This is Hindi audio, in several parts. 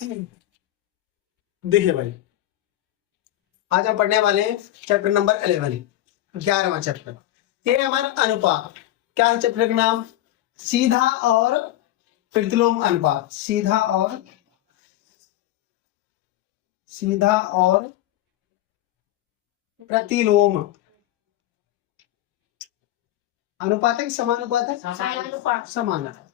देखिए भाई, आज हम पढ़ने वाले हैं चैप्टर नंबर 11, 11वां चैप्टर। ये है हमारा अनुपात। क्या है चैप्टर का नाम? सीधा और प्रतिलोम अनुपात। सीधा और प्रतिलोम अनुपात है कि समानुपात है? समानुपात। समानुपात।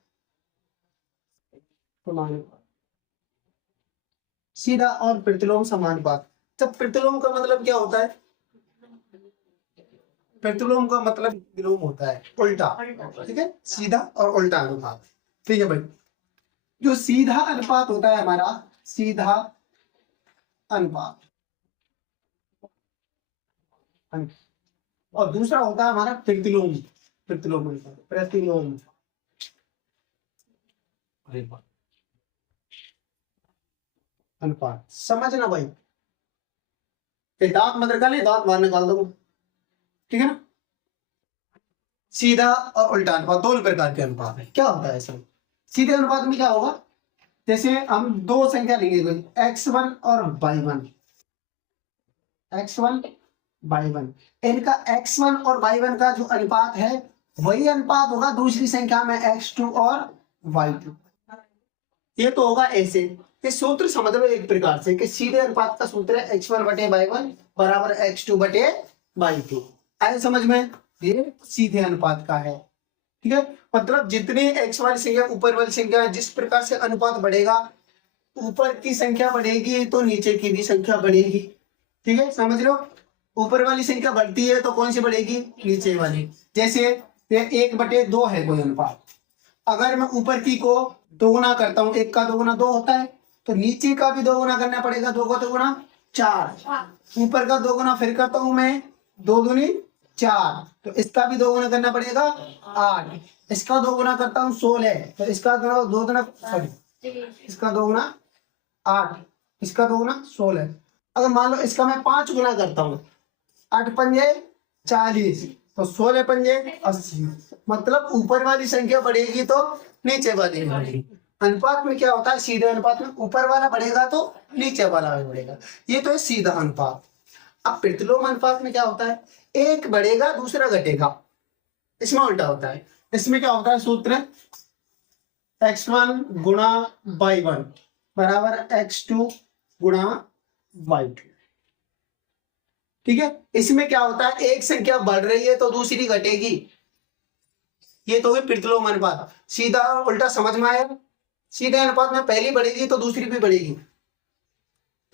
सीधा और प्रतिलोम समानुपात। तो प्रतिलोम का मतलब क्या होता है? प्रतिलोम का मतलब विलोम होता है, उल्टा। ठीक है, सीधा और उल्टा अनुपात। ठीक है भाई, जो सीधा अनुपात होता है हमारा, सीधा अनुपात, और दूसरा होता है हमारा प्रतिलोम। प्रतिलोम अनुपात, प्रतिलोम अनुपात। समझना भाई, दांत मत निकाले, दांत बाहर निकाल दो। ठीक है ना? सीधा और उल्टा अनुपात दोनों प्रकार के अनुपात है। क्या होता है इसमें? सीधे अनुपात में क्या होगा? जैसे हम दो संख्या लेंगे कोई, x1 और y1, x1 y1, इनका x1 और y1 का जो अनुपात है वही अनुपात होगा दूसरी संख्या में x2 और y2। ये तो होगा ऐसे। ये सूत्र समझ लो एक प्रकार से कि सीधे अनुपात का सूत्र है x1 बटे y1 बराबर x2 बटे y2। ऐसे समझ में, ये सीधे अनुपात का है। ठीक है, मतलब जितने x वाली संख्या ऊपर वाली संख्या, जिस प्रकार से अनुपात बढ़ेगा, ऊपर की संख्या बढ़ेगी तो नीचे की भी संख्या बढ़ेगी। ठीक है, समझ लो। ऊपर वाली संख्या बढ़ती है तो कौन सी बढ़ेगी? नीचे वाली। जैसे ये 1/2 है कोई अनुपात, अगर मैं ऊपर की को दोगुना करता हूँ, 1 का दोगुना 2 होता है, तो नीचे का भी दोगुना करना पड़ेगा। 2 का दोगुना 4, ऊपर का दोगुना फिर करता हूँ मैं, 2 दूनी 4, तो इसका भी दोगुना करना पड़ेगा 8, इसका दोगुना करता हूँ 16, तो इसका दोगुना इसका दोगुना 8, इसका दोगुना 16। अगर मान लो इसका मैं 5 गुना करता हूँ, 8 पंजे 40, तो 16 पंजे 80। मतलब ऊपर वाली संख्या बढ़ेगी तो नीचे वाली भी बढ़ेगी। अनुपात में क्या होता है? सीधे अनुपात में ऊपर वाला बढ़ेगा तो नीचे वाला भी बढ़ेगा। ये तो है सीधा अनुपात। अब प्रतिलोम अनुपात में क्या होता है? एक बढ़ेगा दूसरा घटेगा, इसमें उल्टा होता है। इसमें क्या होता है सूत्र? x1 गुणा y1 बराबर x2 गुणा y2। ठीक है, इसमें क्या होता है? एक संख्या बढ़ रही है तो दूसरी घटेगी। ये तो है प्रतिलोम अनुपात। सीधा और उल्टा समझ में आया? सीधे अनुपात में पहली बढ़ेगी तो दूसरी भी बढ़ेगी।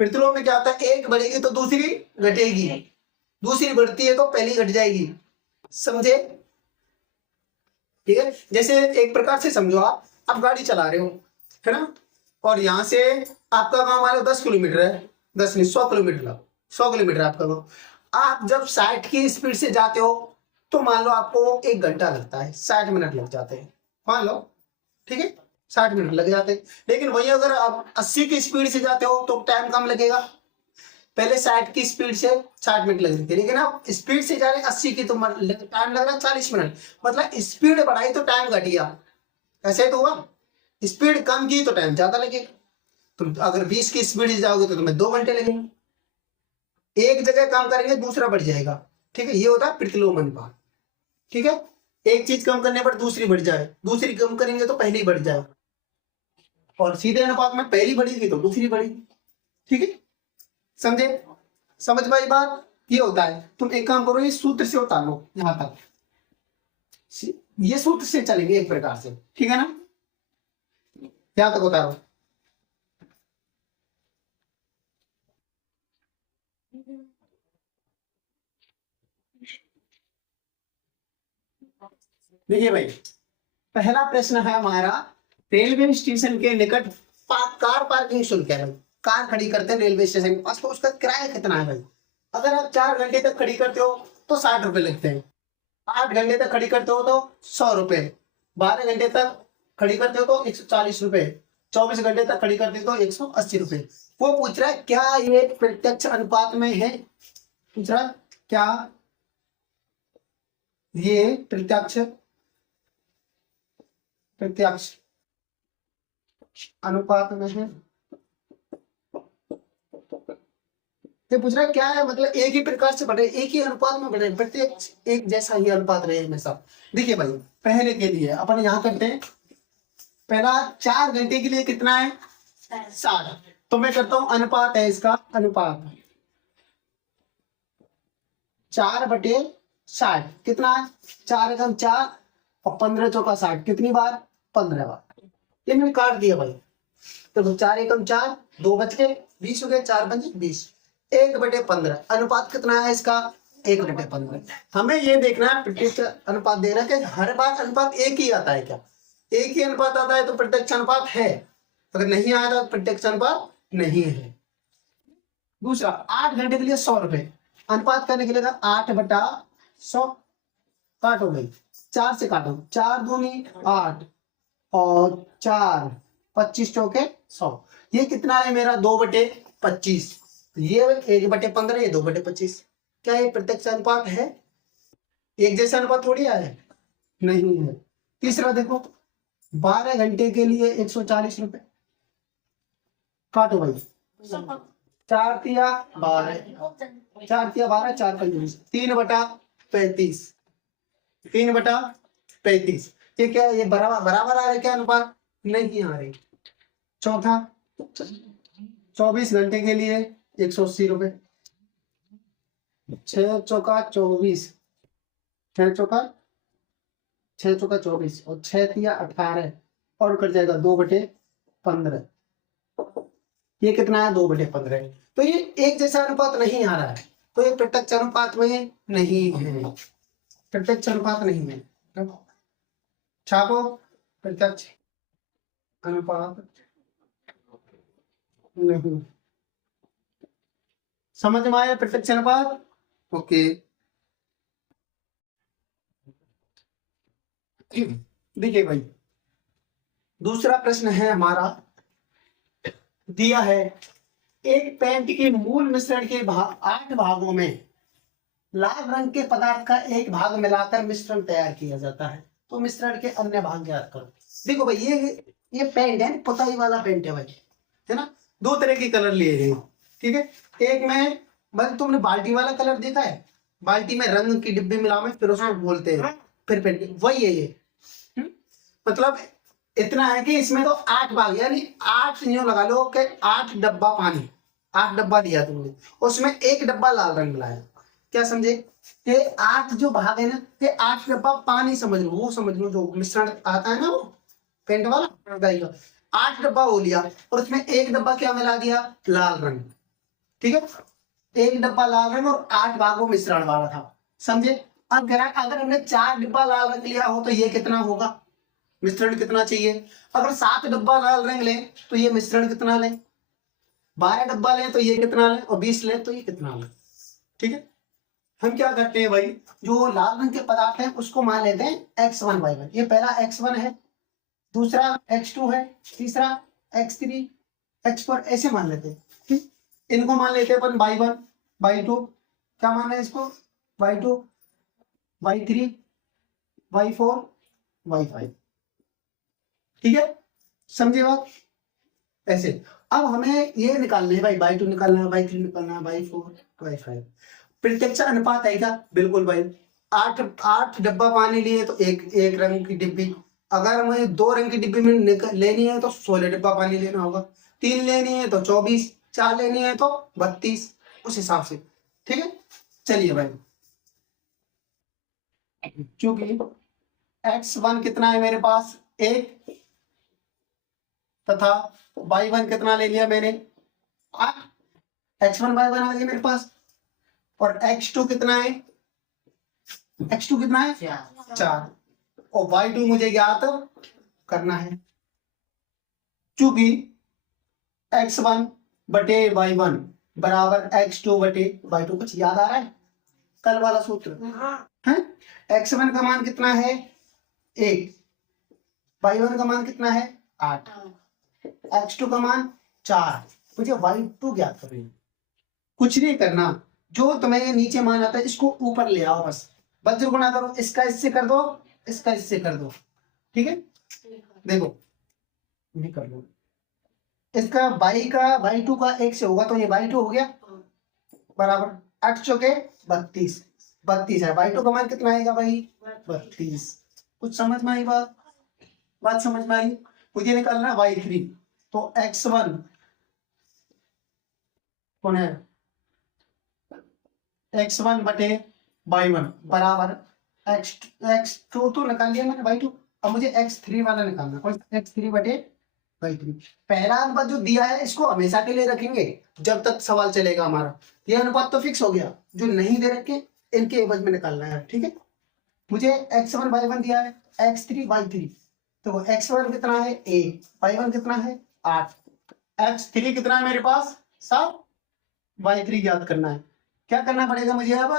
प्रतिलोम में क्या होता है? एक बढ़ेगी तो दूसरी घटेगी, दूसरी बढ़ती है तो पहली घट जाएगी। समझे? ठीक है, जैसे एक प्रकार से समझो, आप गाड़ी चला रहे हो, है ना, और यहाँ से आपका गांव मान लो 10 किलोमीटर है, 10 नहीं 100 किलोमीटर, 100 किलोमीटर आपका गांव। आप जब 60 की स्पीड से जाते हो तो मान लो आपको 1 घंटा लगता है, 60 मिनट लग जाते हैं मान लो। ठीक है, 60 मिनट लग जाते हैं। लेकिन वही अगर आप 80 की स्पीड से जाते हो तो टाइम कम लगेगा। पहले 60 की स्पीड से 60 मिनट लग रही थी, लेकिन आप स्पीड से जा रहे 80 की तो टाइम लग रहा है 40 मिनट। मतलब स्पीड बढ़ाई तो टाइम घट गया। ऐसे तो हुआ, स्पीड कम की तो टाइम ज्यादा लगेगा। तुम अगर 20 की स्पीड से जाओगे तो तुम्हें 2 घंटे लगेंगे। एक जगह काम करेंगे दूसरा बढ़ जाएगा। ठीक है, ये होता है प्रतिलोम अनुपात। ठीक है, एक चीज कम करने पर दूसरी बढ़ जाए, दूसरी कम करेंगे तो पहली बढ़ जाए, और सीधे अनुपात में पहली बढ़ेगी तो दूसरी बढ़ेगी। ठीक है, समझे? समझ पाई बात? ये होता है। तुम एक काम करो, ये सूत्र से उतार लो यहां तक, ये सूत्र से चलेंगे एक प्रकार से। ठीक है ना, यहां तक उतारो। देखिए भाई, पहला प्रश्न है हमारा, रेलवे स्टेशन के निकट कार पार्किंग शुल्क है। कार खड़ी करते हैं रेलवे स्टेशन के पास, तो उसका किराया कितना है भाई? अगर आप 4 घंटे तक खड़ी करते हो तो 60 रुपए लगते हैं, 8 घंटे तक खड़ी करते हो तो 100 रुपए, 12 घंटे तक खड़ी करते हो तो 140 रुपए, 24 घंटे तक खड़ी करते हो तो 180 रुपए। वो पूछ रहा है क्या ये प्रत्यक्ष अनुपात में है? पूछ रहा है क्या ये प्रत्यक्ष प्रत्यक्ष अनुपात में है? ये पूछ रहा है क्या है, मतलब एक ही प्रकार से बढ़ रहे, एक ही अनुपात में बढ़ रहे, प्रत्येक एक जैसा ही अनुपात रहे हमेशा। देखिए भाई पहले के लिए अपन यहाँ करते हैं, पहला 4 घंटे के लिए कितना है 60, तो मैं करता हूं अनुपात है इसका, अनुपात 4/60 कितना है, 4 एकम 4 और 15 चौका 60, कितनी बार 15 बार। ये मैंने काट दिया भाई, तो 4 एकम 4, 2 बच गए 20 हो गए, 4 पंजे 20, 1/15 अनुपात कितना है इसका 1/15। हमें ये देखना है प्रत्यक्ष अनुपात दे रहा है कि हर बार अनुपात एक ही आता है क्या, एक ही अनुपात आता है तो प्रत्यक्ष अनुपात है, अगर नहीं आया तो प्रत्यक्ष अनुपात नहीं है। दूसरा 8 घंटे के लिए 100 रुपए, अनुपात करने के लिए 8/100, काटो भाई 4 से काटो, 4 दूनी 8 और 4 25 चौके 100, ये कितना है मेरा 2/25, ये 1/15, ये 2/25। क्या ये प्रत्यक्ष अनुपात है, एक जैसा अनुपात थोड़ी है, नहीं है। तीसरा देखो 12 घंटे के लिए 140 रुपए, काटो भाई 4 तिया 12, 4 तिया 12, 4 पंजे 3/35, 3/35, ये क्या है, ये बराबर बराबर आ रहे क्या अनुपात, नहीं आ रहे। चौथा 24 घंटे के लिए 180 रुपए, 6 चौका 24, 6 चौका 24 और 6 तिया 18 और कट जाएगा 2/15, ये कितना है 2/15। तो ये एक जैसा अनुपात नहीं आ रहा है, तो ये प्रत्यक्ष अनुपात में नहीं है, प्रत्यक्ष अनुपात नहीं है। छापो प्रत्यक्ष अनुपात नहीं, समझ में आया प्रत्यक्ष अनुपात, ओके। देखिए भाई दूसरा प्रश्न है हमारा, दिया है एक पेंट के मूल मिश्रण के 8 भागों में लाल रंग के पदार्थ का एक भाग मिलाकर मिश्रण तैयार किया जाता है, तो मिश्रण के अन्य भाग ज्ञात करो। देखो भाई ये पेंट है, पुताई वाला पेंट है भाई, है ना, 2 तरह के कलर लिए गए, ठीक है। एक में बस तुमने बाल्टी वाला कलर देखा है, बाल्टी में रंग की डिब्बी मिला में फिर उसको बोलते हैं फिर पेंट, वही है ये। मतलब इतना है कि इसमें तो 8 भाग, यानी 8 यूं लगा लो कि 8 डब्बा पानी, 8 डब्बा दिया तुमने, उसमें 1 डब्बा लाल रंग मिलाया, क्या समझे, ये 8 जो भाग है ना, ये 8 डब्बा पानी समझ लो, वो समझ लो जो मिश्रण आता है ना वो पेंट वाला, 8 डब्बा हो लिया और उसमें 1 डब्बा क्या मिला दिया लाल रंग, ठीक है, 1 डब्बा लाल रंग और 8 भागों मिश्रण वाला था, समझे। अब अगर हमने 4 डिब्बा लाल रंग लिया हो तो ये कितना होगा, मिश्रण कितना चाहिए। अगर 7 डब्बा लाल रंग ले तो ये मिश्रण कितना ले, 12 डब्बा ले तो ये कितना ले, और 20 ले तो ये कितना ले, ठीक है। हम क्या करते हैं भाई, जो लाल रंग के पदार्थ है उसको मान लेते हैं x1 y1, ये पहला x1 है, दूसरा x2 है, तीसरा x3 x4, ऐसे मान लेते हैं, ठीक। इनको मान लेते हैं अपन y1 y2, क्या मान रहे हैं इसको y2 y3 y4 y5, ठीक है, समझे बात ऐसे। अब हमें ये निकालना है भाई, y2 निकालना है, y3 निकालना है, y4 y5, प्रत्यक्ष अनुपात है क्या, बिल्कुल भाई। 8 डब्बा पानी लिए तो एक रंग की डिब्बी, अगर हमें 2 रंग की डिब्बी में लेनी है तो 16 डब्बा पानी लेना होगा, 3 लेनी है तो 24, 4 लेनी है तो 32, उस हिसाब से, ठीक है। चलिए भाई क्योंकि x1 कितना है मेरे पास 1 तथा y1 कितना ले लिया मैंने 8, x1 y1 आ गया मेरे पास, और x2 कितना है, x2 कितना है 4, और y2 मुझे ज्ञात करना है। चूंकि x1 बटे y1 बराबर x2 बटे y2, कुछ याद आ रहा है कल वाला सूत्र है, x1 का मान कितना है 1, y1 का मान कितना है 8, x2 का मान 4, मुझे y2 ज्ञात करना है। कुछ नहीं करना, जो तुम्हें ये नीचे मान आता है इसको ऊपर ले आओ, बस वज्र गुणा करो, इसका इससे कर दो, इसका इससे कर दो, ठीक है। देखो नहीं कर लो, इसका y2 का 1 से होगा तो ये y2 हो गया, बराबर 8 चौके 32, 32 है। y2 का मान कितना आएगा भाई 32। कुछ समझ में आई बात समझ में आई। मुझे निकालना है y3, तो x1 कौन है x1 बटे y1 बराबर x2 तो निकाल लिया मैंने y2। अब मुझे x3 वाला निकालना, कौन x3 बटे y3। पहला अनुपात जो दिया है इसको हमेशा के लिए रखेंगे जब तक सवाल चलेगा हमारा। ये अनुपात तो फिक्स हो गया, जो नहीं दे रखे इनके एवज में निकालना है, ठीक है। मुझे x1 y1 दिया है, x3 y3, तो x1 कितना है 1, y1 कितना है 8, x3 कितना है मेरे पास 7, y3 ज्ञात करना है। क्या करना पड़ेगा मुझे अब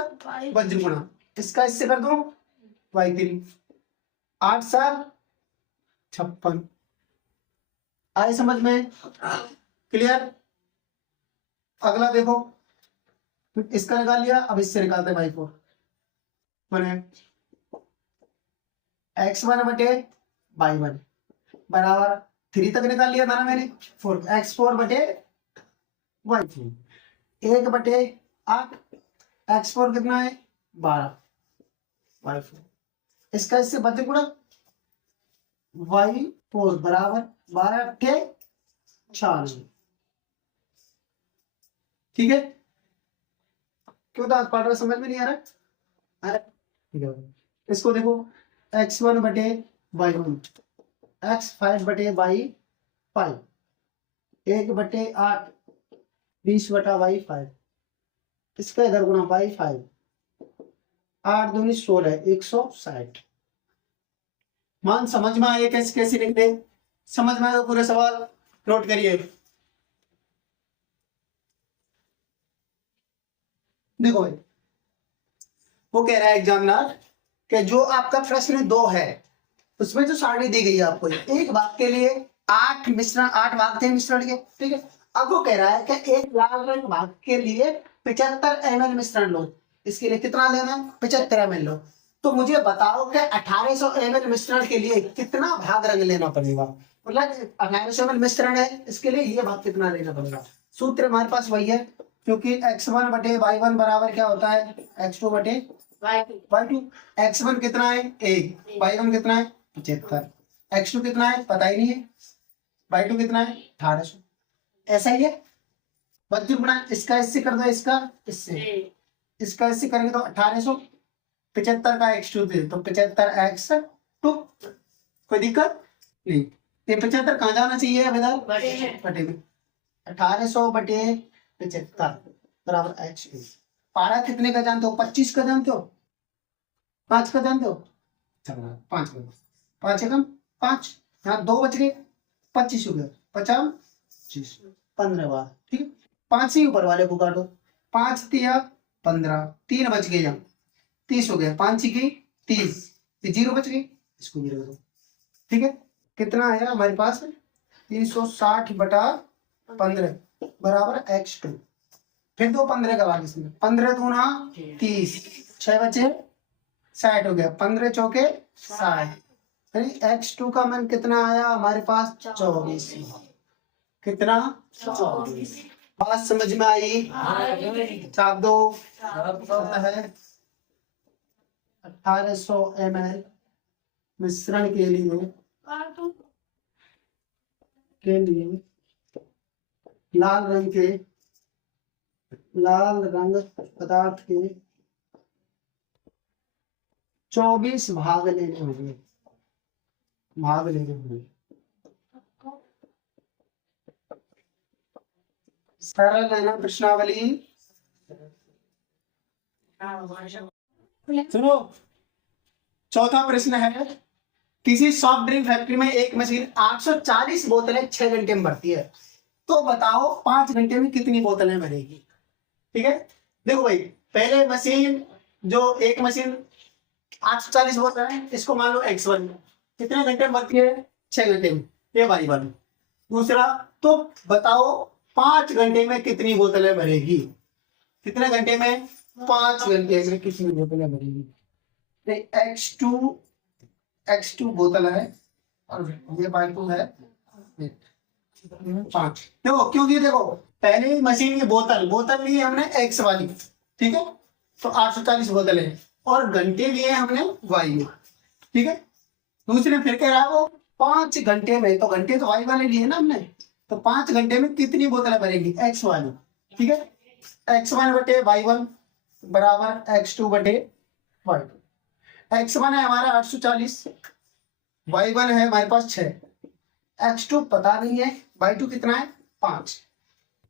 वज्र गुणा, इसका इससे कर दो y3, 8 7 56। आए समझ में, क्लियर। अगला देखो, इसका निकाल लिया, अब इससे निकालते हैं y4 बने x1 बटे y1 बराबर 3 तक निकाल लिया था ना मैंने, 4 x4 बटे y4, 1 बटे 8, x4 कितना है 12, y4 इसका इससे बचे गुणा y4 बराबर 12 अट्ठे 40। ठीक है, क्यों था पढ़ रहा समझ में नहीं आ रहा। अरे ठीक है, इसको देखो x1 बटे y1, x5 बटे y5, 1 बटे 8 20 बटा y5, इसका इधर गुणा y5, 8 दूनी 16 160। मान समझ में आए कैसे कैसे लिखते, समझ में आए तो पूरे सवाल नोट करिए। देखो भाई, वो कह रहा है एग्जामिनर कि जो आपका प्रश्न 2 है उसमें जो सारणी दी गई है आपको, एक भाग के लिए 8 मिश्रण, 8 भाग थे मिश्रण के, ठीक है। अब वो कह रहा है कि एक लाल रंग भाग के लिए 75 ml मिश्रण लो, इसके लिए कितना लेना है 75 ml लो। तो मुझे बताओ कि 1800 ml मिश्रण के लिए कितना भाग रंग लेना पड़ेगा, मतलब 1800 ml मिश्रण है, इसके लिए ये भाग कितना लेना पड़ेगा। सूत्र हमारे पास वही है, क्योंकि x1 बटे y1 बराबर क्या होता है x2 बटे y2। x1 कितना है 1, y1 कितना है 75, x2 कितना है पता ही नहीं है, y2 कितना है 1800। ऐसा ही है, बच्चे गुणा इसका इससे कर दो, इसका इससे, इसका इससे करेंगे तो 1800, 75 का x2 दे तो 75x2, कोई दिक्कत नहीं। ये 75 कहाँ जाना चाहिए बटे में, 1800 बटे 75 बराबर x2। पारा कितने का जानते हो 25 का जानते हो, 5 का जानते हो, 5 का, 5 एकम 5, यहाँ 2 बच गए, 25 हो गया 50 15 बार, ठीक है। 5 ही ऊपर वाले को काटो, 5 तिया 15, 3 बच गए, यहाँ 30 हो गया, 5 की 30, 0 बच गई, इसको भी रख दो, ठीक है। कितना आया हमारे पास 360 बटा 15 बराबर x2। फिर दो 15 का भाग इसमें, 15 दूना 30, 6 बचे 60 हो गया, 15 चौके 60, x2 का मान कितना आया हमारे पास 24। कितना 24। बात समझ में आई, चाप दो है 1800 ml मिश्रण के लिए लाल रंग पदार्थ के 24 भाग लेने होंगे, सरल है ना प्रश्नावली। सुनो, चौथा प्रश्न है, किसी सॉफ्ट ड्रिंक फैक्ट्री में एक मशीन 840 बोतलें 6 घंटे में भरती है, तो बताओ 5 घंटे में कितनी बोतलें भरेगी। ठीक है, देखो भाई, पहले मशीन जो एक मशीन 840 बोतल है, इसको मान लो x1 कितने घंटे में भरती है 6 घंटे में, ये वाली बात। दूसरा, तो बताओ 5 घंटे में कितनी बोतलें भरेगी, कितने घंटे में 5 घंटे में कितनी बोतलें भरेगी। x2 बोतल है और ये y2 है 5। देखो क्योंकि देखो पहले मशीन की बोतल ली हमने एक्स वाली, ठीक है, तो 840 बोतल है, और घंटे लिए हमने वाई में, ठीक है। दूसरे फिर कह रहा है वो 5 घंटे में, तो घंटे तो वाई वाले लिए ना हमने, तो 5 घंटे में कितनी बोतलें भरेगी एक्स वाली, ठीक है। x1 बटे y1 बराबर x2 बटे y2। x1 है हमारा 840, y1 है हमारे पास 6, x2 पता नहीं है, y2 कितना है 5,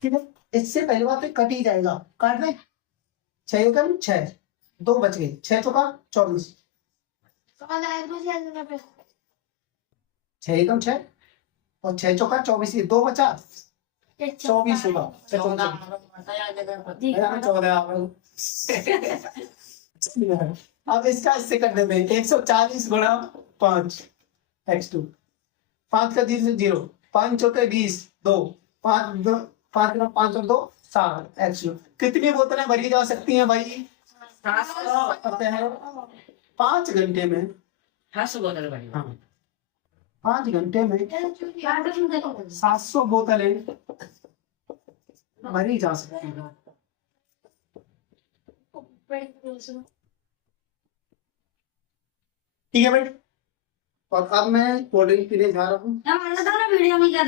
ठीक है। इससे पहले बात तो कट ही जाएगा, काट दे, 6 एकम 6, 2 बच गए, 6 चौका 24, 6 एकम 6 और 6 चौका 24, 2 बचा 24 होगा, 14। अब इसका इससे कर देते हैं, 140 गुणा 5 x2, 5 का 0, 5 चौके 20, 2, 5 2 5 5 और 2 7 x2। कितनी बोतलें भरी जा सकती हैं भाई? 5 घंटे में 700 बोतल भरी। हाँ 5 घंटे में 700 बोतलें भरी जा सकती हैं। ठीक है भाई, और अब मैं कोल्ड ड्रिंक पीने जा रहा हूँ। वीडियो में क्या